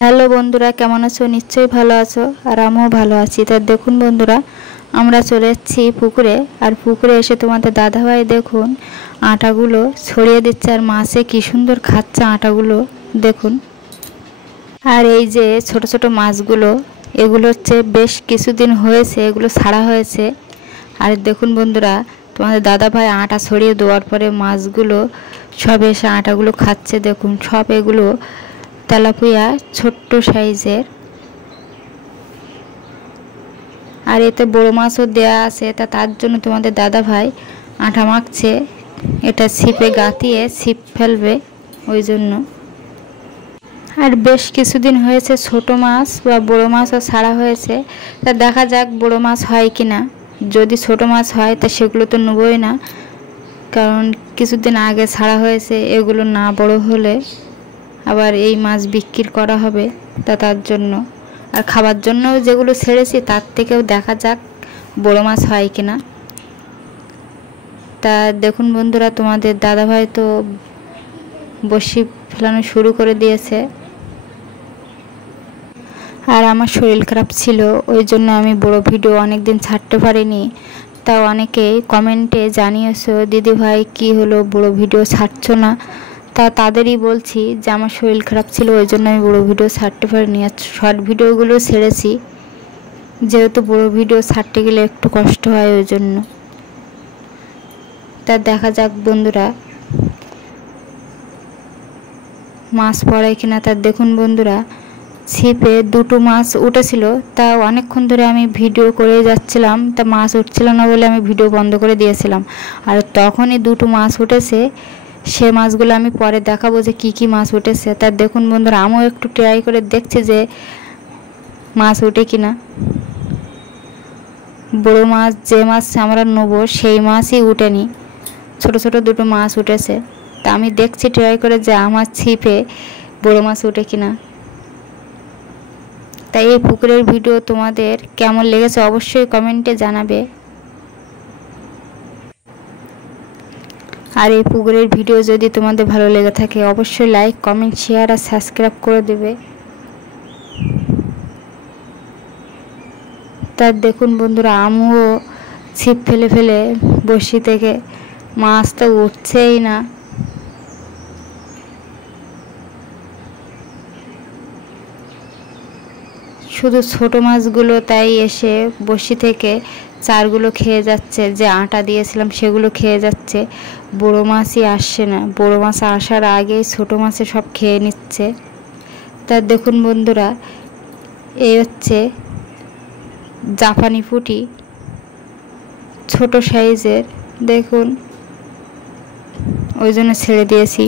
Hello বন্ধুরা, কেমন আছো? নিশ্চয়ই ভালো আছো, আর আমিও ভালো আছি। তা দেখুন বন্ধুরা, আমরা চলে এসেছি পুকুরে। আর পুকুরে এসে তোমাদের দাদাভাই দেখুন আটাগুলো ছড়িয়ে দিচ্ছে, আর মাছে কি সুন্দর খাচ্ছে আটাগুলো দেখুন। আর এই যে ছোট ছোট মাছগুলো, এগুলো হচ্ছে বেশ কিছুদিন হয়েছে এগুলো ছাড়া হয়েছে। আর দেখুন বন্ধুরা, তোমাদের দাদাভাই আটা ছড়িয়ে দেওয়ার পরে মাছগুলো সব এসে আটাগুলো খাচ্ছে দেখুন। সব এগুলো তেলাপিয়া ছোট্ট সাইজের। আর এতে বড় মাছও দেয়া আছে, তার জন্য তোমাদের দাদাভাই আটা মাখছে, এটা ছিপে গাঁথিয়ে ছিপ ফেলবে ওই জন্য। আর বেশ কিছুদিন হয়েছে ছোট মাছ বা বড় মাছও ছাড়া হয়েছে। তা দেখা যাক বড় মাছ হয় কি না। যদি ছোট মাছ হয় তা সেগুলো তো নেবই না, কারণ কিছুদিন আগে ছাড়া হয়েছে, এগুলো না বড় হলে আবার এই মাছ বিক্রি করা হবে, তার জন্য। আর খাবার জন্য যেগুলো ছেড়েছি তার থেকেও দেখা যাক বড় মাছ হয় কিনা। তা দেখুন বন্ধুরা, তোমাদের দাদাভাই তো বড়শি ফেলানো শুরু করে দিয়েছে। আর আমার শরীর খারাপ ছিল, ওই জন্য আমি বড় ভিডিও অনেক দিন ছাড়তে পারিনি। তাও অনেকেই কমেন্টে জানিয়েছো, দিদিভাই কি হলো বড় ভিডিও ছাড়ছো না। তাদেরই বলছি যে আমার শরীর খারাপ ছিল, ওই জন্য আমি বড় ভিডিও ছাড়তে পারিনি। আর শর্ট ভিডিওগুলো ছেড়েছি, যেহেতু বড় ভিডিও ছাড়তে গেলে একটু কষ্ট হয় ওই জন্য। তা দেখা যাক বন্ধুরা মাছ পড়ে কিনা। তা দেখুন বন্ধুরা, ছিপে দুটো মাছ উঠেছিল, তা অনেকক্ষণ ধরে আমি ভিডিও করে যাচ্ছিলাম, তা মাছ উঠছিল না বলে আমি ভিডিও বন্ধ করে দিয়েছিলাম। আর তখনই দুটো মাছ উঠেছে, সে মাছগুলো আমি পরে দেখাবো যে কি কি মাছ উঠেছে। তা দেখুন বন্ধুরা, আমিও একটু ট্রাই করে দেখছি যে মাছ উঠে কিনা। বড় মাছ যে মাছ আমরা নেবো সেই মাছই উঠেনি, ছোট ছোট দুটো মাছ উঠেছে। তা আমি দেখছি ট্রাই করে যে আমার ছিপে বড় মাছ উঠে কিনা। তাই এই পুকুরের ভিডিও তোমাদের কেমন লেগেছে অবশ্যই কমেন্টে জানাবে। আর এই পুকুরের ভিডিও যদি তোমাদের ভালো লেগে থাকে অবশ্যই লাইক, কমেন্ট, শেয়ার আর সাবস্ক্রাইব করে দেবে। তা দেখুন বন্ধুরা, আমিও ছিপ ফেলে ফেলে বড়শি থেকে মাছ তো উঠছেই না। শুধু ছোট মাছগুলো তাই এসে বড়শি থেকে চারগুলো খেয়ে যাচ্ছে, যে আটা দিয়েছিলাম সেগুলো খেয়ে যাচ্ছে। বড় মাছই আসছে না, বড় মাছ আসার আগেই ছোট মাছে সব খেয়ে নিচ্ছে। তা দেখুন বন্ধুরা, এই হচ্ছে জাপানি পুঁটি ছোট সাইজের, দেখুন ওই জন্য ছেড়ে দিয়েছি।